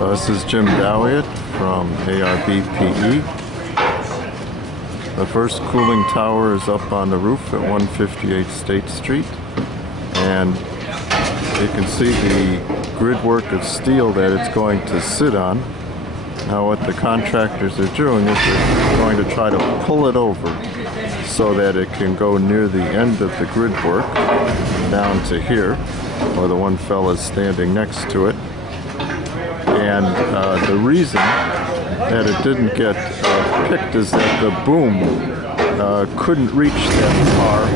So this is Jim Dowiat from ARBPE. The first cooling tower is up on the roof at 158 State Street, and you can see the grid work of steel that it's going to sit on. Now what the contractors are doing is they're going to try to pull it over so that it can go near the end of the grid work down to here, or the one fella's standing next to it. And the reason that it didn't get picked is that the boom couldn't reach that far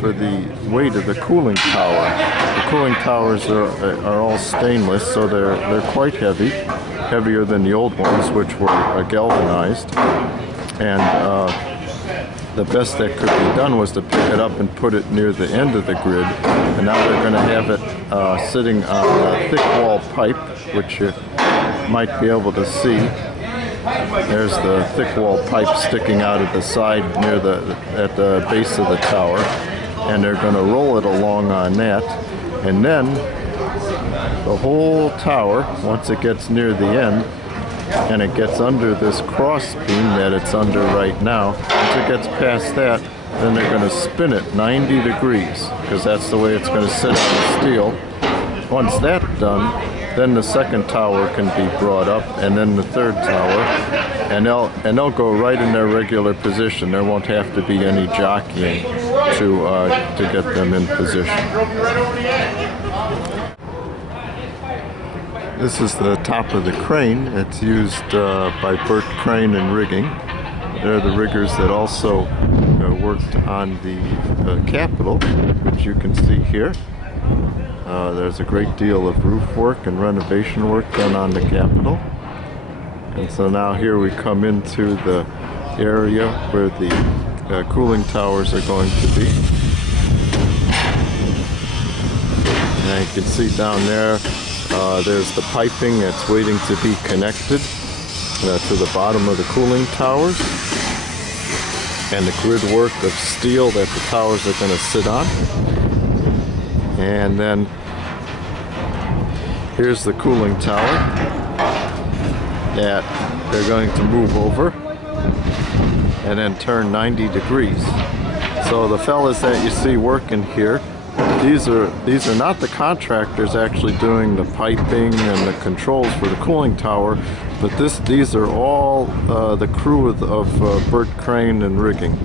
for the weight of the cooling tower. The cooling towers are all stainless, so they're quite heavy, heavier than the old ones, which were galvanized. And the best that could be done was to pick it up and put it near the end of the grid. And now they're going to have it sitting on a thick wall pipe, which you might be able to see. There's the thick wall pipe sticking out of the side near at the base of the tower, and they're going to roll it along on that. And then the whole tower, once it gets near the end and it gets under this cross beam that it's under right now, once it gets past that, then they're going to spin it 90 degrees, because that's the way it's going to sit on the steel. Once that's done, then the second tower can be brought up, and then the third tower, and they'll go right in their regular position. There won't have to be any jockeying to get them in position. This is the top of the crane. It's used by Burt Crane and Rigging. They're the riggers that also worked on the Capitol, which you can see here. There's a great deal of roof work and renovation work done on the Capitol. And so now here we come into the area where the cooling towers are going to be. And you can see down there, there's the piping that's waiting to be connected to the bottom of the cooling towers, and the grid work of steel that the towers are going to sit on. And then here's the cooling tower that they're going to move over and then turn 90 degrees. So the fellas that you see working here, these are not the contractors actually doing the piping and the controls for the cooling tower, but these are all the crew of Burt Crane and Rigging.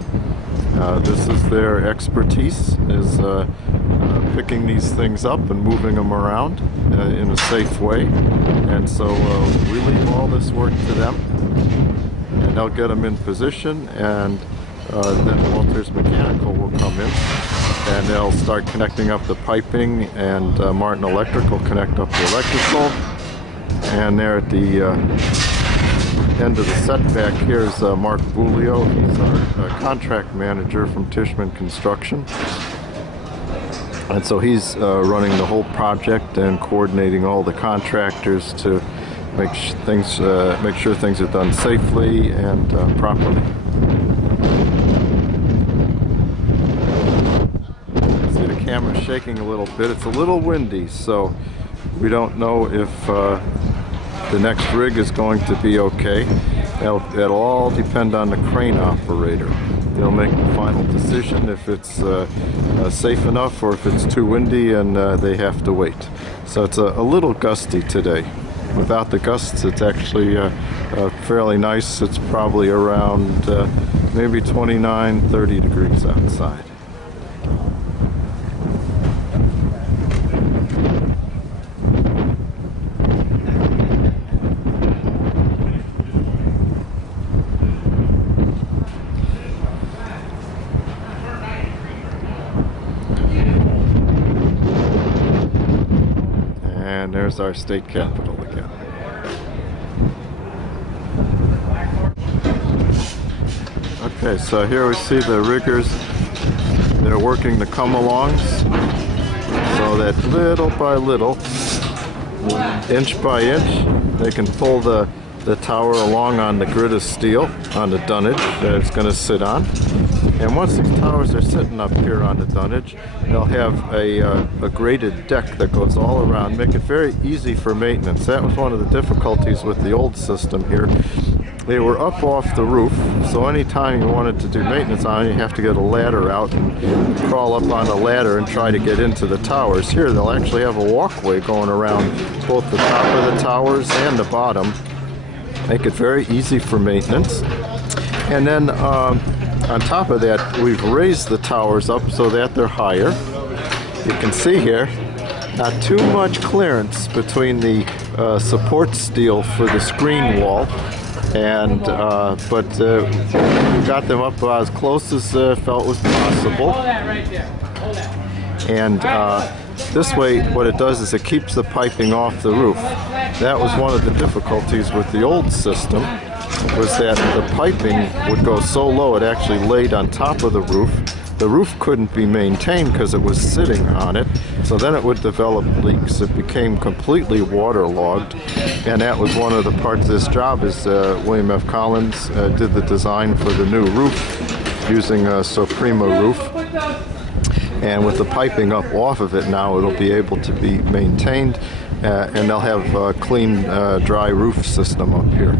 This is their expertise, is picking these things up and moving them around in a safe way. And so we leave all this work to them, and they'll get them in position, and then Walters Mechanical will come in, and they'll start connecting up the piping, and Martin Electric will connect up the electrical. And there at the end of the setback, here's Mark Bulio. He's our contract manager from Tishman Construction. And so he's running the whole project and coordinating all the contractors to make sure things are done safely and properly. See, the camera's shaking a little bit. It's a little windy, so we don't know if the next rig is going to be okay. That'll all depend on the crane operator. They'll make the final decision if it's safe enough or if it's too windy and they have to wait. So it's a little gusty today. Without the gusts, it's actually fairly nice. It's probably around maybe 29, 30 degrees outside. And there's our state capitol again. Okay, so here we see the riggers. They're working the come-alongs so that little by little, inch by inch, they can pull the tower along on the grid of steel, on the dunnage that it's going to sit on. And once these towers are sitting up here on the dunnage, they'll have a graded deck that goes all around, make it very easy for maintenance. That was one of the difficulties with the old system here. They were up off the roof, so anytime you wanted to do maintenance on it, you have to get a ladder out and crawl up on a ladder and try to get into the towers. Here, they'll actually have a walkway going around both the top of the towers and the bottom. Make it very easy for maintenance. And then on top of that, we've raised the towers up so that they're higher. You can see here, not too much clearance between the support steel for the screen wall, and but we got them up as close as felt was possible. And this way, what it does is it keeps the piping off the roof. That was one of the difficulties with the old system, was that the piping would go so low it actually laid on top of the roof. The roof couldn't be maintained because it was sitting on it, so then it would develop leaks. It became completely waterlogged, and that was one of the parts of this job. Is William F. Collins did the design for the new roof using a Soprema roof, and with the piping up off of it now, it'll be able to be maintained, and they'll have a clean, dry roof system up here.